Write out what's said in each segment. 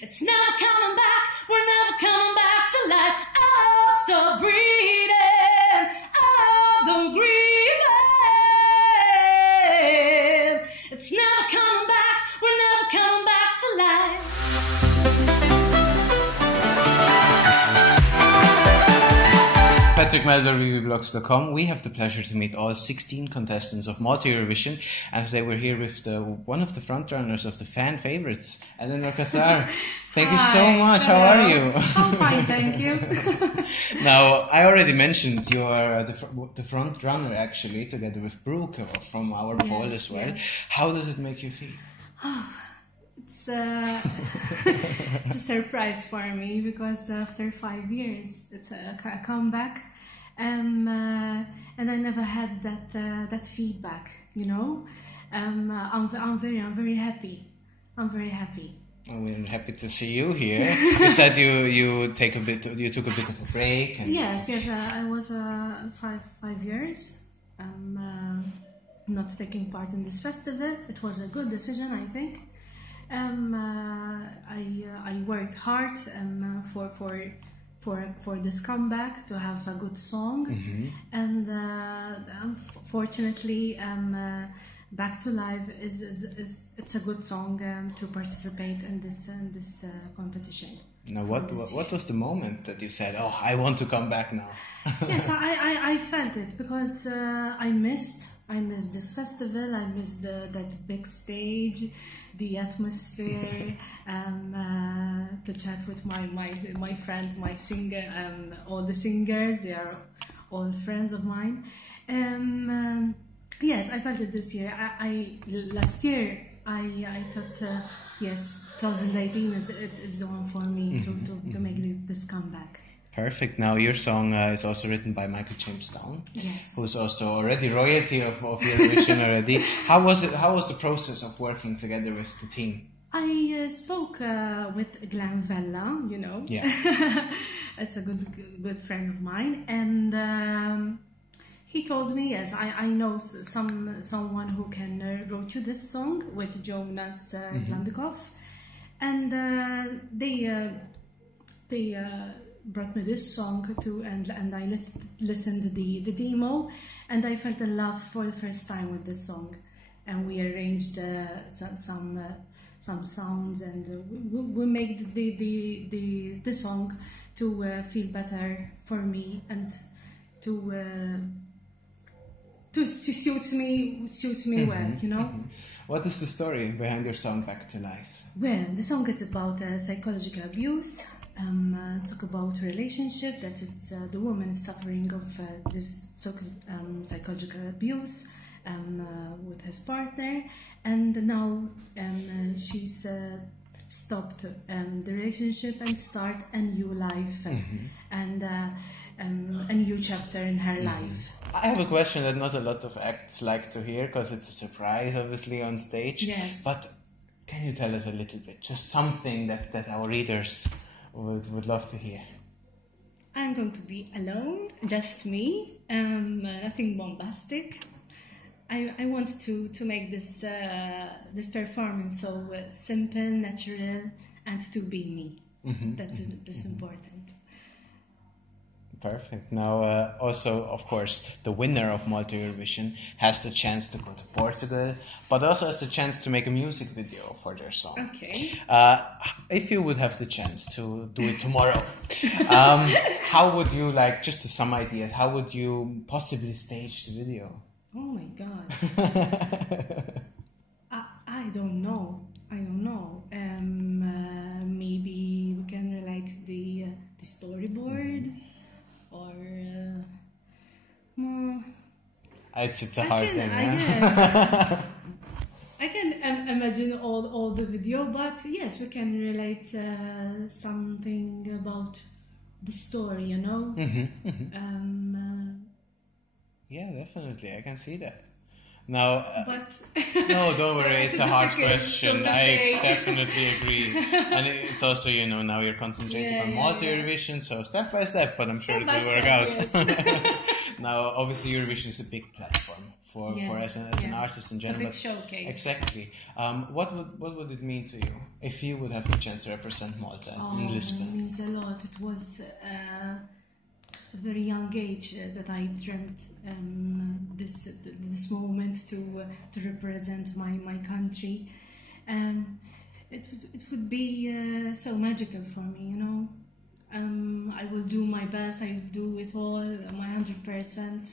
It's never coming back, we're never coming back to life. Oh, stop breathing, oh, don't grieving. It's never coming back, we're never coming back to life. Patrick Melber, wiwibloggs.com. We have the pleasure to meet all 16 contestants of Malta Eurovision, and today we're here with one of the frontrunners of the fan favorites, Eleanor Cassar. Thank you so much. Hello. How are you? I'm fine, thank you. Now, I already mentioned you are the front runner, actually, together with Brooke from our poll as well. Yes. How does it make you feel? It's a surprise for me because after 5 years, it's a comeback, and I never had that feedback. You know, I'm very happy. I'm very happy. We're happy to see you here. You said you took a bit of a break. And yes. I was 5 years. Not taking part in this festival. It was a good decision, I think. I worked hard for this comeback to have a good song, and fortunately, Back to Life it's a good song to participate in this competition. Now, what was the moment that you said, "Oh, I want to come back now"? Yes, I felt it because I missed this festival. I missed that big stage, the atmosphere, to chat with my friends, my singer, all the singers. They are all friends of mine. Yes, I felt it this year. Last year I thought yes, 2018 is the one for me to make this comeback. Perfect. Now, your song is also written by Michael James Down, who's also already royalty of Eurovision already. How was it? How was the process of working together with the team? I spoke with Glenn Vella, you know. Yeah. It's a good friend of mine, and he told me, yes, I know someone who can wrote you this song with Jonas Blandikov, and they brought me this song too, and I listened the demo, and I felt in love for the first time with this song, and we arranged some sounds, and we made the song to feel better for me and to suits me well, you know. What is the story behind your song Back to Life? Well, the song is about psychological abuse. Talk about relationship, that it's the woman is suffering of this psychological abuse with his partner, and now she's stopped the relationship and start a new life and a new chapter in her life. I have a question that not a lot of acts like to hear because it's a surprise, obviously, on stage. Yes. But can you tell us a little bit, just something that our readers would love to hear? I'm going to be alone, just me, nothing bombastic. I want to make this performance so simple, natural, and to be me. That's important. Perfect. Now, also, of course, the winner of Malta Eurovision has the chance to go to Portugal, but also has the chance to make a music video for their song. Okay. If you would have the chance to do it tomorrow, how would you, like, just to some ideas, how would you possibly stage the video? Oh my God. I don't know. Maybe we can relate the storyboard. Or it's a hard thing. I can imagine all the video, but yes, we can relate something about the story, you know. Yeah, definitely, I can see that. Now, but no, don't worry, it's a hard question. So I definitely agree. And it's also, you know, now you're concentrating on Malta Eurovision, so step by step, but I'm sure it will work out. Yes. Now, obviously, Eurovision is a big platform for Yes, as an yes. artist in It's a general. big showcase. Exactly. What would it mean to you if you would have the chance to represent Malta in Lisbon? It means a lot. It was a very young age that I dreamt this moment to represent my country. It would be so magical for me, you know. I will do my best. I will do it all, my 100%.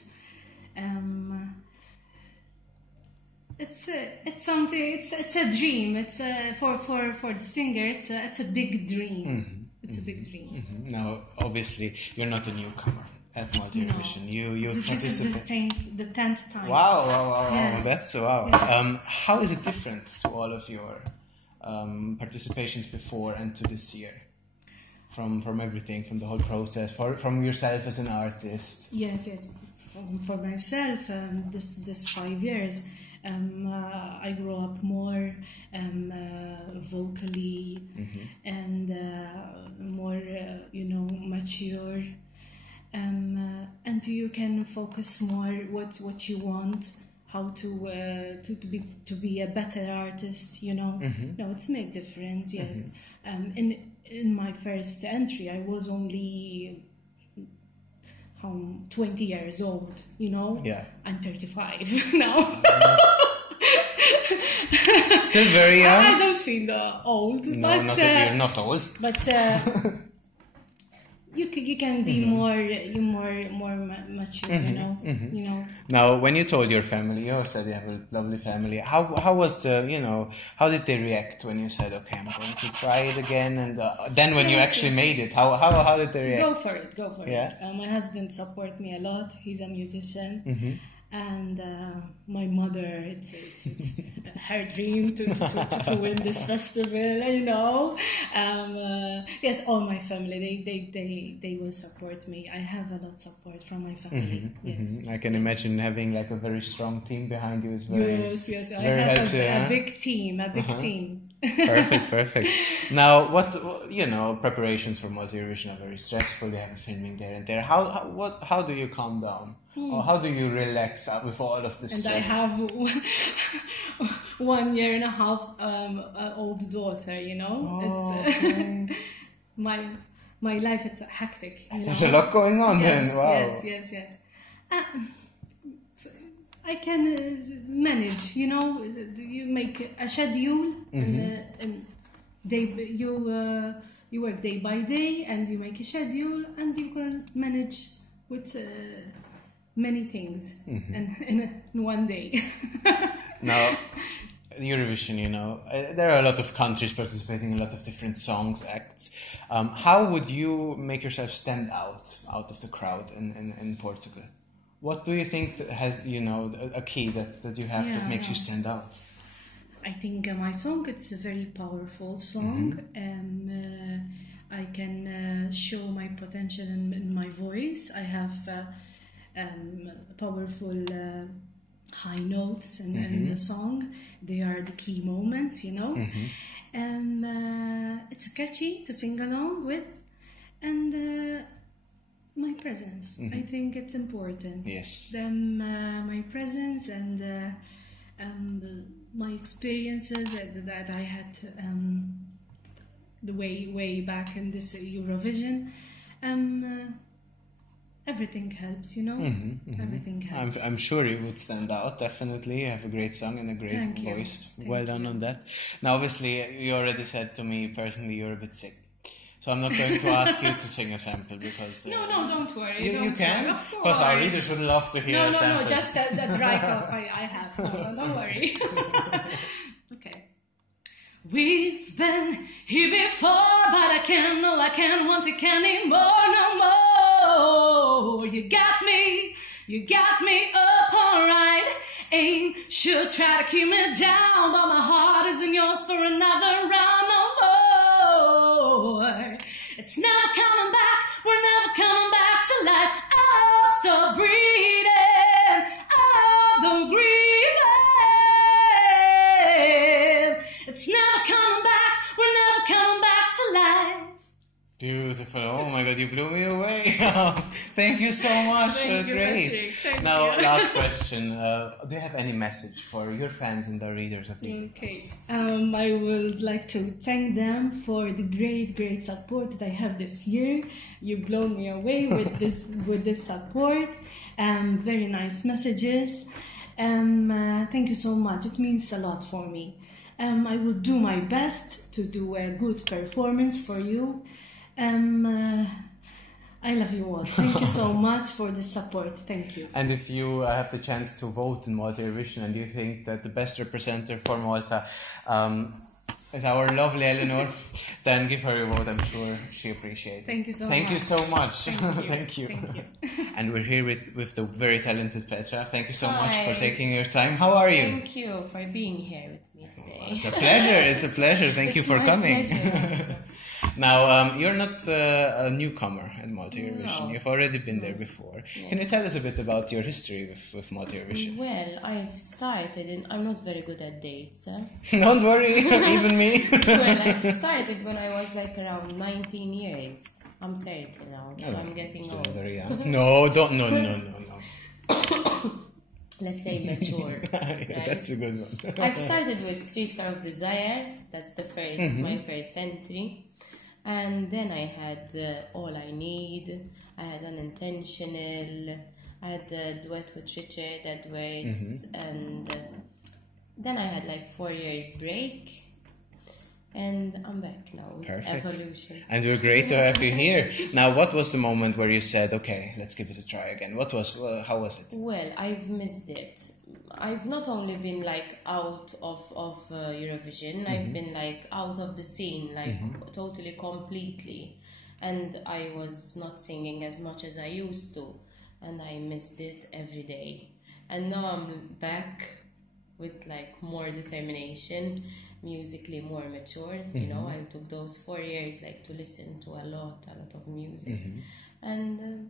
It's something. It's a dream. It's for the singer. It's a big dream. Mm-hmm. It's a big dream. Mm-hmm. Now, obviously, you're not a newcomer at Malta Eurovision. You This is the 10th time. Wow! Yes. That's wow. Yes. How is it different to all of your participations before and to this year? From everything, from the whole process, from yourself as an artist. Yes. For myself, this 5 years, I grew up more vocally and more, mature, and you can focus more what you want, how to be a better artist. You know, no, it's make difference. Yes, in my first entry, I was only 20 years old, you know? Yeah. I'm 35 now. Still very young? I don't feel old. No, but, not that you're not old. But you can be more mature, you know? You know? Now, when you told your family, you said you have a lovely family. How was how did they react when you said, okay, I'm going to try it again? And then when you actually made it, how did they react? Go for Yeah. it. My husband supports me a lot. He's a musician. And my mother, it's her dream to win this festival, you know. Yes, all my family, they will support me. I have a lot of support from my family. Yes. I can imagine having like a very strong team behind you is very Yes. I very have helpful, a big team, team. Perfect. Now, preparations for Malta Eurovision are very stressful. You have a filming there and there. How do you calm down? Or how do you relax with all of this stress? And I have 1 year and a half old daughter. You know, it's my life. It's hectic. There's a lot going on then. Wow. Yes. I can manage, you know. You make a schedule, and you work day by day, and you make a schedule, and you can manage with many things in one day. Now, Eurovision, you know, there are a lot of countries participating, a lot of different songs, acts. How would you make yourself stand out of the crowd in Portugal? What do you think that has, a key that you have that makes you stand out? I think my song, it's a very powerful song. I can show my potential in my voice. I have powerful high notes in the song. They are the key moments, you know. And it's catchy to sing along with. And my presence. I think it's important. Yes. My presence and my experiences that I had the way back in this Eurovision. Everything helps, you know. Everything helps. I'm sure you would stand out. Definitely, you have a great song and a great voice. Well done on that. Now, obviously, you already said to me personally you're a bit sick. So I'm not going to ask you to sing a sample because... No, don't worry. You can? Of course. Because our readers would love to hear a sample. No, just that dry cough I have. No, don't worry. Okay. We've been here before, but I can't want it anymore, no more. You got me up alright. Ain't sure try to keep me down, but my heart isn't yours for another round, no more. It's never coming back, we're never coming back to life. Oh, stop breathing, oh, don't grieve. It's never coming back, we're never coming back to life. Beautiful. Oh my God, you blew me away. Thank you so much. Thank you, Great. Patrick. Thank Now, you. last question. Do you have any message for your fans and the readers of the Okay. I would like to thank them for the great support that I have this year. You blow me away with this support. Very nice messages. Thank you so much. It means a lot for me. I will do my best to do a good performance for you. I love you all. Thank you so much for the support. Thank you. And if you have the chance to vote in Malta Eurovision and you think that the best representative for Malta is our lovely Eleanor, then give her your vote. I'm sure she appreciates it. Thank you so Thank much. you so much. Thank you. Thank you. Thank you. And we're here with the very talented Petra. Thank you so much Hi. for taking your time. How are you? Thank you for being here with me today. It's a pleasure. It's a pleasure. Thank you It's for my coming. pleasure also. Now, you're not a newcomer at Malta Eurovision. No. You've already been there before. Yeah. Can you tell us a bit about your history with Malta Eurovision? Well, I've started, and I'm not very good at dates. Don't worry, even me. Well, I've started when I was like around 19 years. I'm 30 now, so I'm getting Still old. very young. No, don't. No. Let's say mature. Yeah, that's a good one. I've started with Streetcar of Desire. That's the first, my first entry. And then I had All I Need. I had Unintentional. I had a duet with Richard Edwards. And then I had like 4 years break. And I'm back now with Perfect. Evolution. And we're great to have you here. Now, what was the moment where you said, okay, let's give it a try again? How was it? Well, I've missed it. I've not only been like out of Eurovision, I've been like out of the scene, like totally, completely. And I was not singing as much as I used to. And I missed it every day. And now I'm back with like more determination, musically more mature. You know, I took those 4 years like to listen to a lot of music. And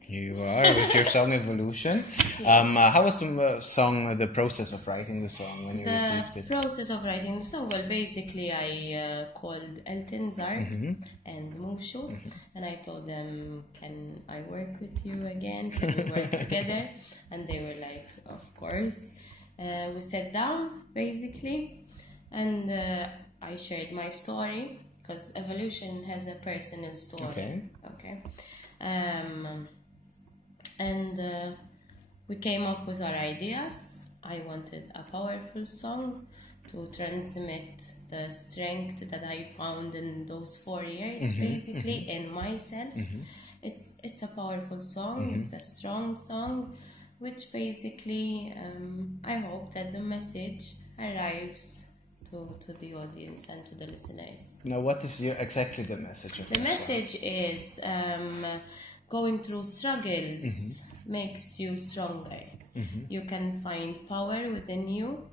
Here you are with your song Evolution. How was the song, the process of writing the song when you received the it? process of writing the song, well, basically I called Eltinzar and Mushu, and I told them, can I work with you again? Can we work together? And they were like, of course. We sat down, basically, and I shared my story, because Evolution has a personal story. Okay. And we came up with our ideas. I wanted a powerful song to transmit the strength that I found in those 4 years, basically, in myself. It's a powerful song, it's a strong song, which basically I hope that the message arrives to the audience and to the listeners. Now, what is exactly the message of The your message is going through struggles makes you stronger. You can find power within you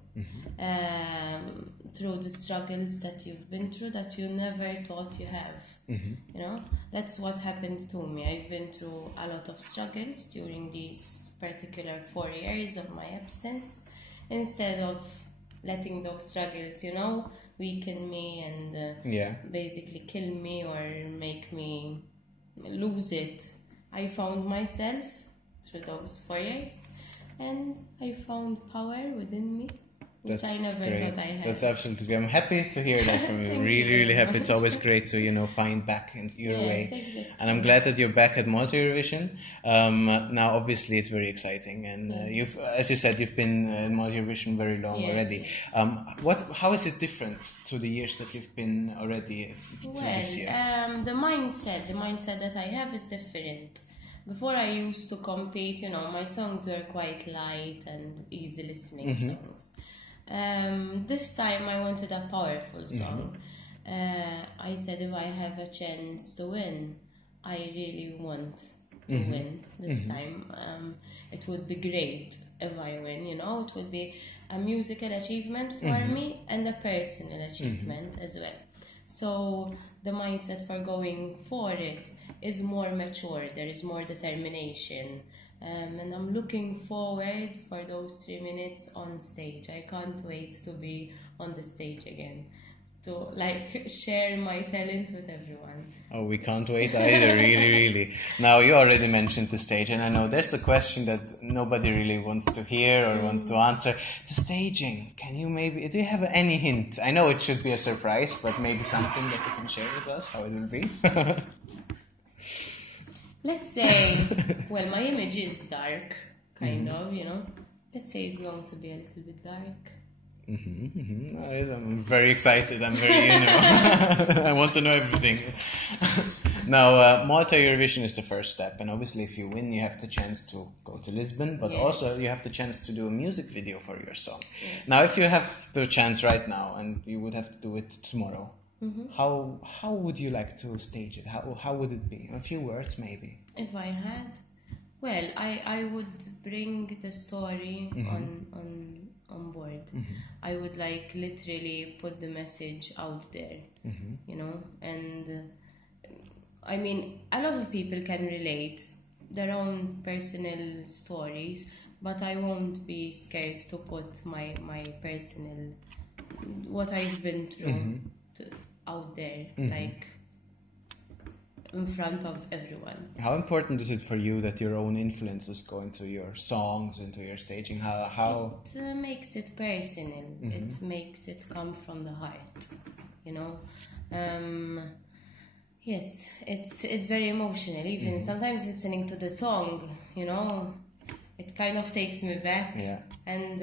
through the struggles that you've been through that you never thought you have. You know, that's what happened to me. I've been through a lot of struggles during these particular 4 years of my absence. Instead of letting those struggles, you know, weaken me and basically kill me or make me lose it, I found myself through those 4 years, and I found power within me, which I never thought I had. That's absolutely great. I'm happy to hear that from you. Thank Really, you really very happy. It's much. always great to, you know, find back in your way. Exactly. And I'm glad that you're back at Malta Eurovision. Now, obviously, it's very exciting, and you've, as you said, you've been in Malta Eurovision very long already. Yes. How is it different to the years that you've been already to this year? The mindset that I have is different. Before I used to compete, you know, my songs were quite light and easy listening songs. This time I wanted a powerful song. I said, if I have a chance to win, I really want to win this time. It would be great if I win, you know. It would be a musical achievement for me and a personal achievement as well. So the mindset for going for it is more mature. There is more determination. And I'm looking forward for those 3 minutes on stage. I can't wait to be on the stage again. to like share my talent with everyone. Oh, we can't wait either, really, really. Now, you already mentioned the stage, and I know there's a question that nobody really wants to hear or wants to answer. The staging, do you have any hint? I know it should be a surprise, but maybe something that you can share with us, how it will be? Let's say, well, my image is dark, kind of, you know. Let's say it's going to be a little bit dark. I'm very excited. I'm very, I want to know everything. Now, Malta Eurovision is the first step, and obviously if you win, you have the chance to go to Lisbon, but also you have the chance to do a music video for your song. Yes. Now, if you have the chance right now, and you would have to do it tomorrow, how would you like to stage it? How would it be? A few words, maybe. If I had, well, I would bring the story on board. I would like literally put the message out there, you know, and I mean, a lot of people can relate their own personal stories, but I won't be scared to put my personal, what I've been through out there, like in front of everyone. How important is it for you that your own influences go into your songs, into your staging? How it makes it personal. It makes it come from the heart, you know. Yes, it's very emotional. Even sometimes listening to the song, you know, it kind of takes me back. Yeah. And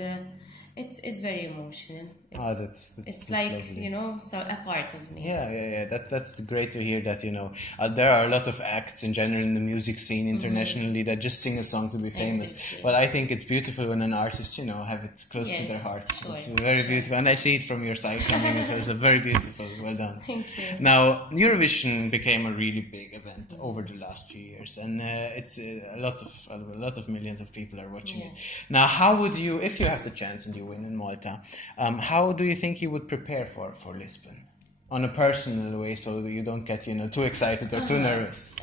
it's very emotional. It's like, lovely. You know, so a part of me. Yeah. That's great to hear that, you know, there are a lot of acts in general in the music scene internationally that just sing a song to be famous. Exactly. But I think it's beautiful when an artist, you know, have it close to their heart. Sure, it's very beautiful. And I see it from your side coming as well. It's very beautiful. Well done. Thank you. Now, Eurovision became a really big event over the last few years. And it's a lot of millions of people are watching it. Now, how would you, if you have the chance and you win in Malta, how do you think you would prepare for Lisbon on a personal way so you don't get, you know, too excited or too nervous?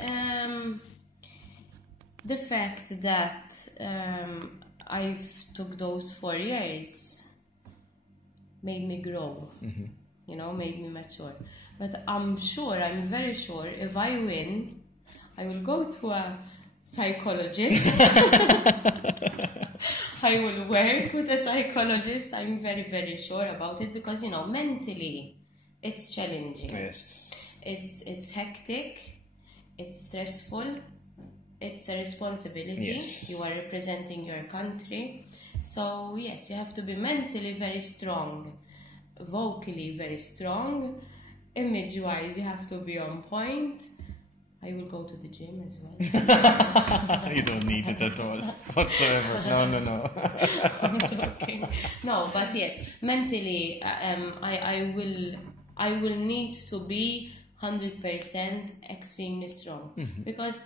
The fact that I've took those 4 years made me grow, you know, made me mature. But I'm very sure if I win, I will go to a psychologist. I will work with a psychologist. I'm very, very sure about it because, you know, mentally it's challenging. Yes. It's hectic. It's stressful. It's a responsibility. Yes. You are representing your country. So, yes, you have to be mentally very strong, vocally very strong, image-wise you have to be on point. I will go to the gym as well. You don't need it at all, whatsoever. No. I'm joking. No, but yes, mentally, I will need to be 100% extremely strong. Because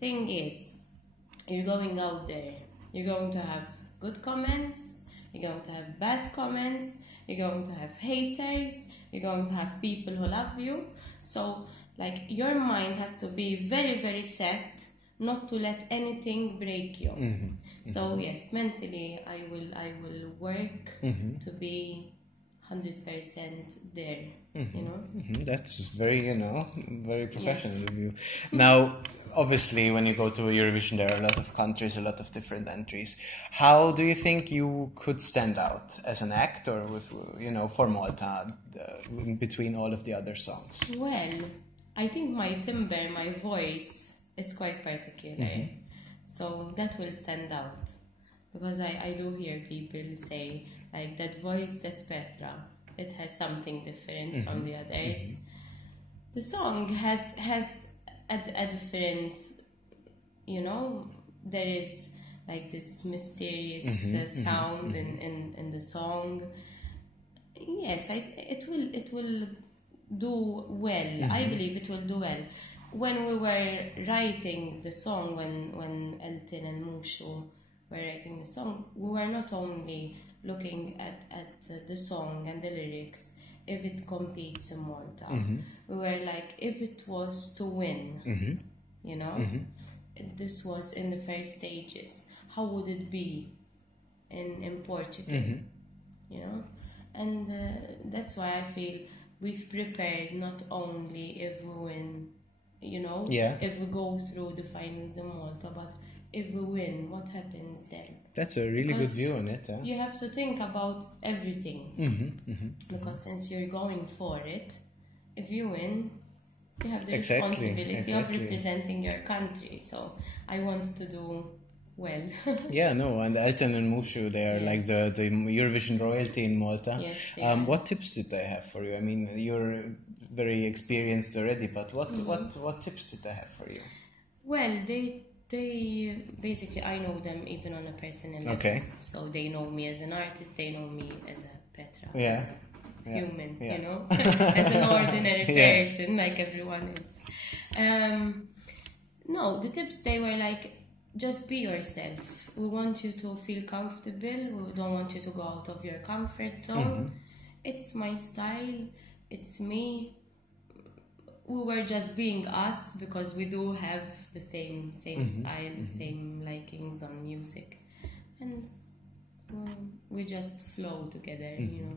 thing is, you're going out there, you're going to have good comments, you're going to have bad comments, you're going to have haters, you're going to have people who love you. So, like, your mind has to be very, very set not to let anything break you. So yes, mentally I will work to be 100% there. You know. That's very, you know, very professional of you. Now, obviously, when you go to Eurovision, there are a lot of countries, a lot of different entries. How do you think you could stand out as an act, or with, you know, for Malta, in between all of the other songs? Well, I think my timbre, my voice is quite particular. So that will stand out. Because I do hear people say, like, that voice, that's Petra. It has something different from the others. The song has a different, you know, there is like this mysterious sound in the song. Yes, it will do well. I believe it will do well. When we were writing the song, when Elton and Mushu were writing the song, we were not only looking at the song and the lyrics, if it competes in Malta. We were like, if it was to win, you know, this was in the first stages, how would it be in Portugal, you know? And that's why I feel we've prepared not only if we win, you know, Yeah. if we go through the finals in Malta, but if we win, what happens then? That's a really good Because view on it. you have to think about everything. Because since you're going for it, if you win, you have the responsibility of representing your country. So I want to do well. Yeah, no, and Elton and Mushu, they are like the Eurovision royalty in Malta. Yes, yeah. What tips did they have for you? I mean, you're very experienced already, but what tips did they have for you? Well, they basically, I know them even on a personal level. Okay. So they know me as an artist, they know me as a Petra, Yeah. as a human, Yeah. you know, as an ordinary Yeah. person, like everyone is. No, the tips, they were like, just be yourself. We want you to feel comfortable. We don't want you to go out of your comfort zone. It's my style. It's me. We were just being us because we do have the same style, the same likings on music, and we just flow together. You know,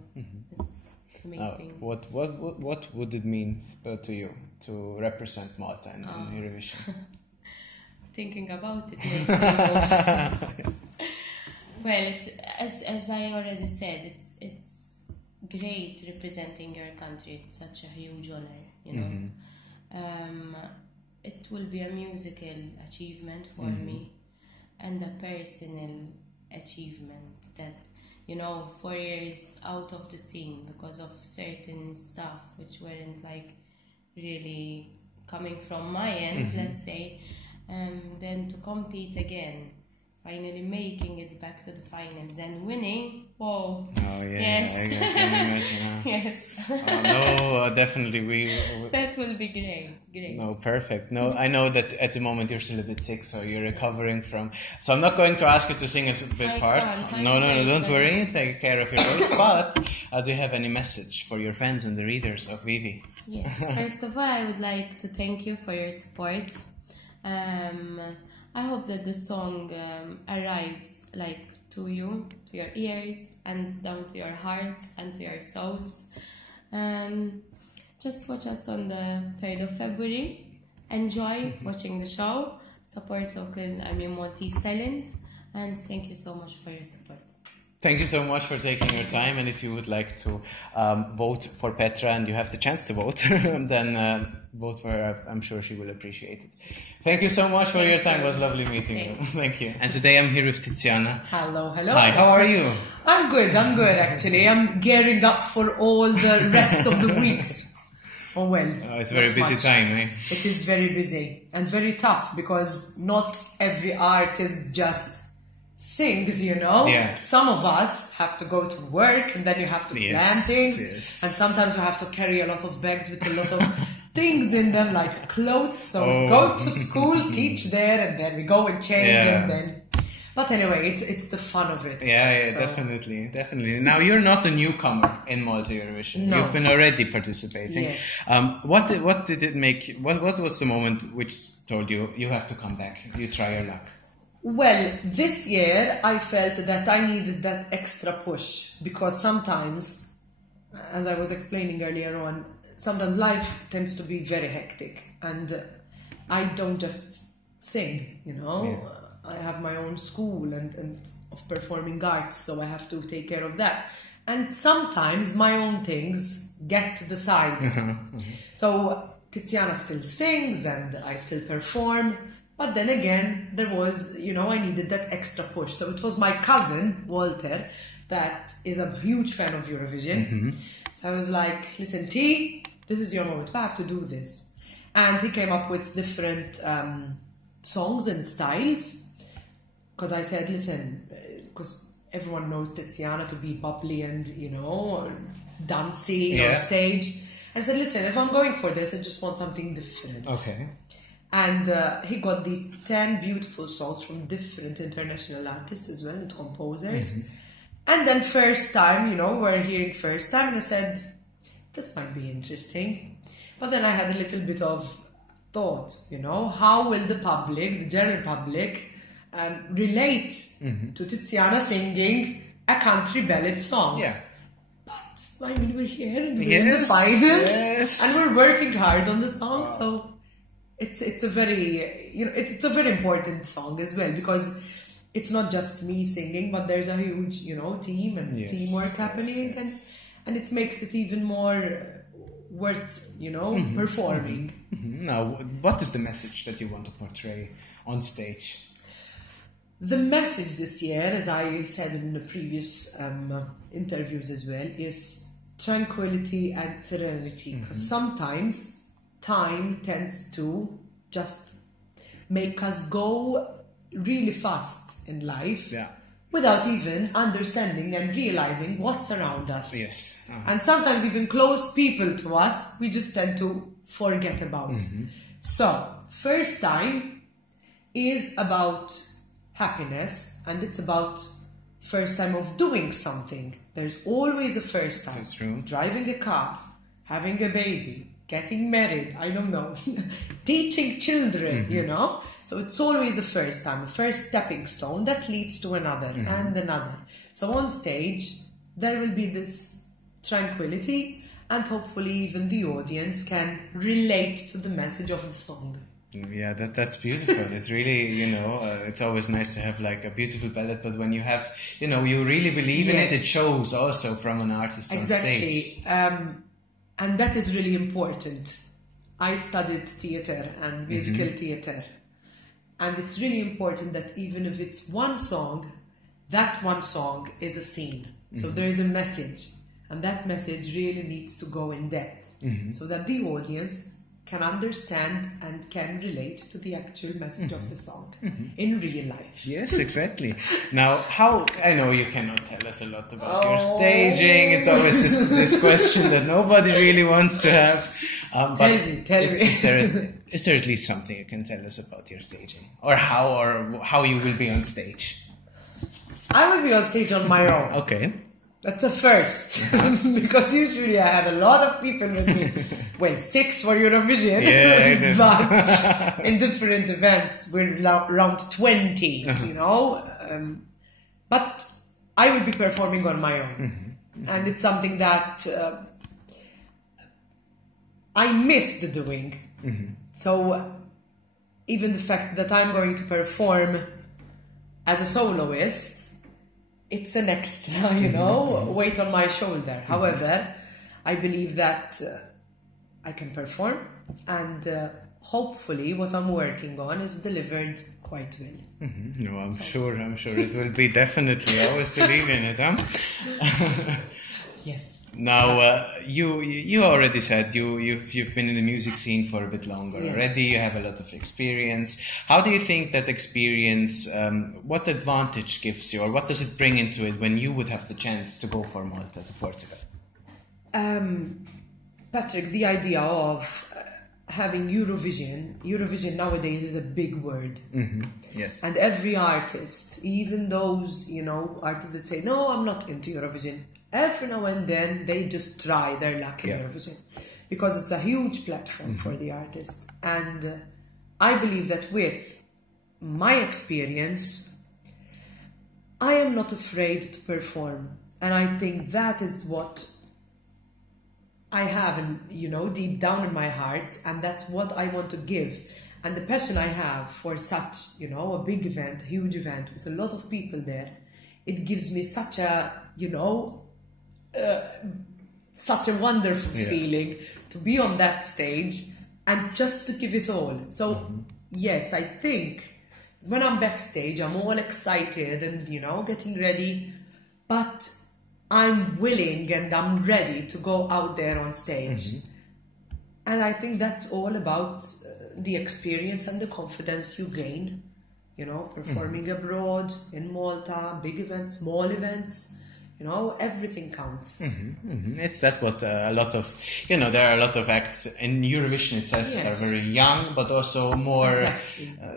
it's amazing. What would it mean to you to represent Malta in Eurovision? Thinking about it makes me emotional. Well, as I already said, it's great representing your country. It's such a huge honor, you know. It will be a musical achievement for me, and a personal achievement that, you know, 4 years out of the scene because of certain stuff which weren't like really coming from my end, let's say. Then to compete again, finally making it back to the finals and winning. Whoa! Oh yeah, yes. I can imagine. Yes. No, definitely That will be great. No, perfect. No, I know that at the moment you're still a bit sick, so you're recovering from. So I'm not going to ask you to sing a big part. No, don't worry. Take care of your voice. But do you have any message for your fans and the readers of Vivi? Yes. First of all, I would like to thank you for your support. I hope that the song arrives like to you, to your ears, and down to your hearts and to your souls. Just watch us on the 3rd of February. Enjoy watching the show. Support local, Maltese talent. And thank you so much for your support. Thank you so much for taking your time, and if you would like to vote for Petra and you have the chance to vote, then vote for her. I'm sure she will appreciate it. Thank you so much for your time. It was lovely meeting you. Thank you. And today I'm here with Tiziana. Hello. Hi, how are you? I'm good actually. I'm gearing up for all the rest of the weeks. Oh well. It's a very busy time, eh? It is very busy and very tough because not every artist just sings, you know. Yeah. Some of us have to go to work and then you have to plan things. Yes. And sometimes you have to carry a lot of bags with a lot of things in them, like clothes. So we go to school, teach there, and then we go and change and then... But anyway, it's the fun of it. Yeah, so. Definitely. Now, you're not a newcomer in Malta Eurovision. No. You've been already participating. Yes. What did it make... What was the moment which told you, you have to come back, you try your luck? Well, this year I felt that I needed that extra push because sometimes, as I was explaining earlier on, sometimes life tends to be very hectic and I don't just sing, you know. Yeah. I have my own school and of performing arts, so I have to take care of that. And sometimes my own things get to the side. So Tiziana still sings and I still perform. But then again, there was, you know, I needed that extra push. So it was my cousin, Walter, that is a huge fan of Eurovision. So I was like, listen, T, this is your moment. I have to do this. And he came up with different songs and styles. Because I said, listen, because everyone knows Tiziana to be bubbly and, you know, dancing on stage. And I said, listen, if I'm going for this, I just want something different. Okay. And he got these 10 beautiful songs from different international artists as well and composers. And then first time, you know, we're hearing first time, and I said, this might be interesting. But then I had a little bit of thought, you know, how will the public, the general public, relate to Tiziana singing a country ballad song? Yeah. But but I mean, we're here and we're in the finals, and we're working hard on the song. So it's a very, you know, it's a very important song as well, because it's not just me singing, but there's a huge, you know, team and teamwork happening, and it makes it even more worth, you know, performing. Now, what is the message that you want to portray on stage? The message this year, as I said in the previous interviews as well, is tranquility and serenity. Because sometimes time tends to just make us go really fast in life without even understanding and realizing what's around us. Yes. And sometimes even close people to us, we just tend to forget about. So, first time is about happiness, and it's about first time of doing something. There's always a first time. That's true. Driving a car, having a baby, getting married, I don't know, teaching children, you know. So it's always a first time, a first stepping stone that leads to another and another. So on stage, there will be this tranquility, and hopefully even the audience can relate to the message of the song. Yeah, that's beautiful. It's really, you know, it's always nice to have like a beautiful ballad, but when you have, you know, you really believe in it, it shows also from an artist on stage. And that is really important. I studied theatre and musical theatre, and it's really important that even if it's one song, that one song is a scene. So there is a message, and that message really needs to go in depth so that the audience can understand and can relate to the actual message of the song in real life. Yes, exactly. Now, I know you cannot tell us a lot about your staging. It's always this question that nobody really wants to have. Tell me. Is there at least something you can tell us about your staging? Or how you will be on stage? I will be on stage on my own. Okay. That's a first, because usually I have a lot of people with me. Well, 6 for Eurovision, but in different events we're around 20, you know. But I will be performing on my own, and it's something that I missed doing. So even the fact that I'm going to perform as a soloist, it's an extra, you know, weight on my shoulder. However, I believe that I can perform, and hopefully what I'm working on is delivered quite well. No, I'm sure it will be, definitely. I always believe in it, huh? Yes. Now, you already said you've been in the music scene for a bit longer already. You have a lot of experience. How do you think that experience, what advantage gives you, or what does it bring into it when you would have the chance to go from Malta to Portugal? Patrick, the idea of having Eurovision nowadays is a big word. Yes. And every artist, even those, you know, artists that say, no, I'm not into Eurovision, every now and then they just try their luck in Eurovision, because it's a huge platform for the artist. And I believe that with my experience, I am not afraid to perform, and I think that is what I have, you know, deep down in my heart, and that's what I want to give. And the passion I have for such, you know, a big event, a huge event with a lot of people there, it gives me such a, you know, such a wonderful feeling to be on that stage and just to give it all. So yes, I think when I'm backstage, I'm all excited and, you know, getting ready, but I'm willing and I'm ready to go out there on stage. And I think that's all about the experience and the confidence you gain, you know, performing abroad, in Malta, big events, small events. You know, everything counts. It's that what a lot of, you know, there are a lot of acts in Eurovision itself that are very young, but also more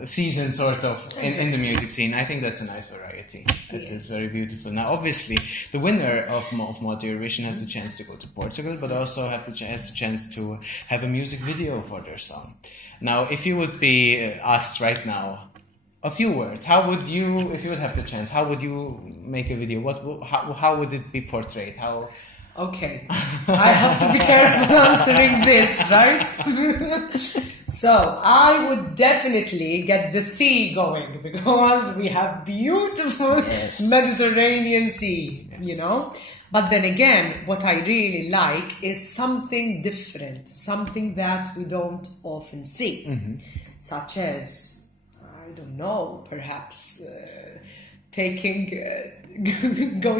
seasoned sort of in the music scene. I think that's a nice variety. It is very beautiful. Now, obviously, the winner of Malta Eurovision has the chance to go to Portugal, but also has the chance to have a music video for their song. Now, if you would be asked right now, a few words. How would you, if you would have the chance, how would you make a video? How would it be portrayed? How Okay, I have to be careful answering this, right? So I would definitely get the sea going because we have beautiful Mediterranean Sea, you know. But then again, what I really like is something different, something that we don't often see, such as, I don't know, perhaps going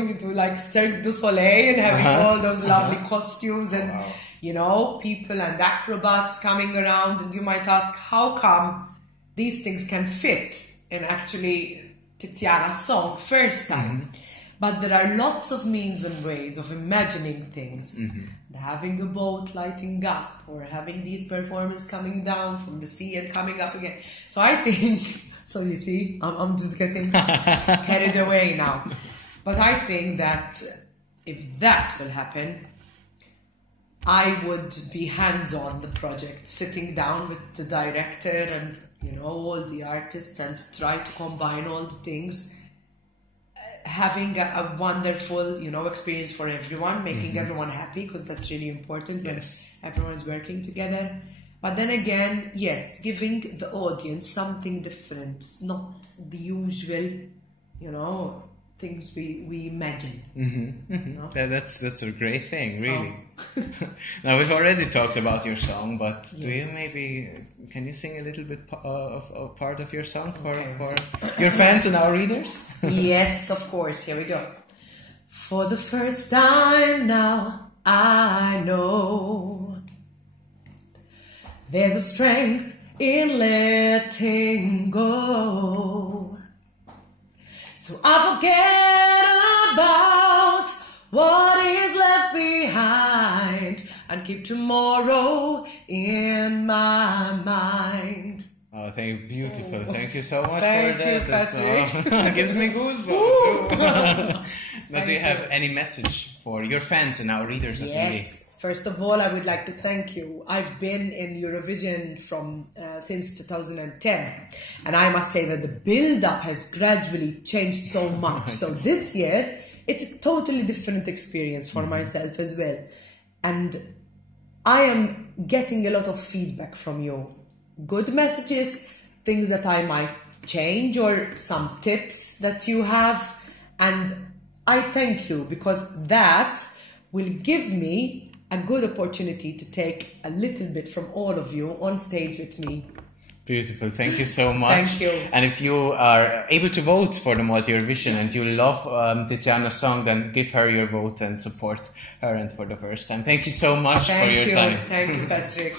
into like Cirque du Soleil and having all those lovely costumes and, you know, people and acrobats coming around. And you might ask, how come these things can fit in actually Tiziana's song first time? But there are lots of means and ways of imagining things. Having a boat lighting up, or having these performances coming down from the sea and coming up again. So I think, so you see, I'm just getting carried away now. But I think that if that will happen, I would be hands-on the project, sitting down with the director and, you know, all the artists and try to combine all the things. Having a wonderful, you know, experience for everyone, making everyone happy, because that's really important when everyone is working together. But then again, yes, giving the audience something different, not the usual, you know, things we imagine. You know? That's a great thing, really. Now, we've already talked about your song, but can you sing a little bit of part of your song for your fans and our readers? Yes, of course. Here we go. For the first time now, I know there's a strength in letting go. So I forget about what is left behind and keep tomorrow in my mind. Oh, beautiful. Thank you so much Thank for that. you, Patrick. It gives me goosebumps. But do you have any message for your fans and our readers? Yes. First of all, I would like to thank you. I've been in Eurovision since 2010, and I must say that the build-up has gradually changed so much. So this year, it's a totally different experience for myself as well. And I am getting a lot of feedback from you. Good messages, things that I might change, or some tips that you have. And I thank you, because that will give me a good opportunity to take a little bit from all of you on stage with me. Beautiful. Thank you so much. Thank you. And if you are able to vote for the Malta Eurovision and you love Tiziana's song, then give her your vote and support her, and for the first time. Thank you so much for your time. Thank you, Patrick.